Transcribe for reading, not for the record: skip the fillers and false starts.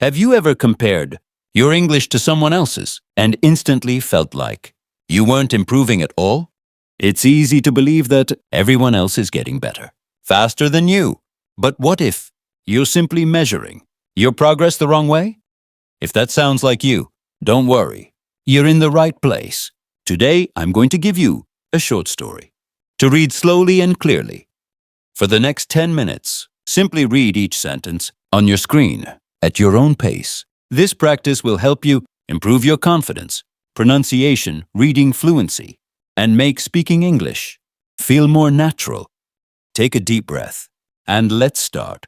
Have you ever compared your English to someone else's and instantly felt like you weren't improving at all? It's easy to believe that everyone else is getting better, faster than you. But what if you're simply measuring your progress the wrong way? If that sounds like you, don't worry. You're in the right place. Today, I'm going to give you a short story to read slowly and clearly. For the next 10 minutes, simply read each sentence on your screen at your own pace. This practice will help you improve your confidence, pronunciation, reading fluency, and make speaking English feel more natural. Take a deep breath and let's start.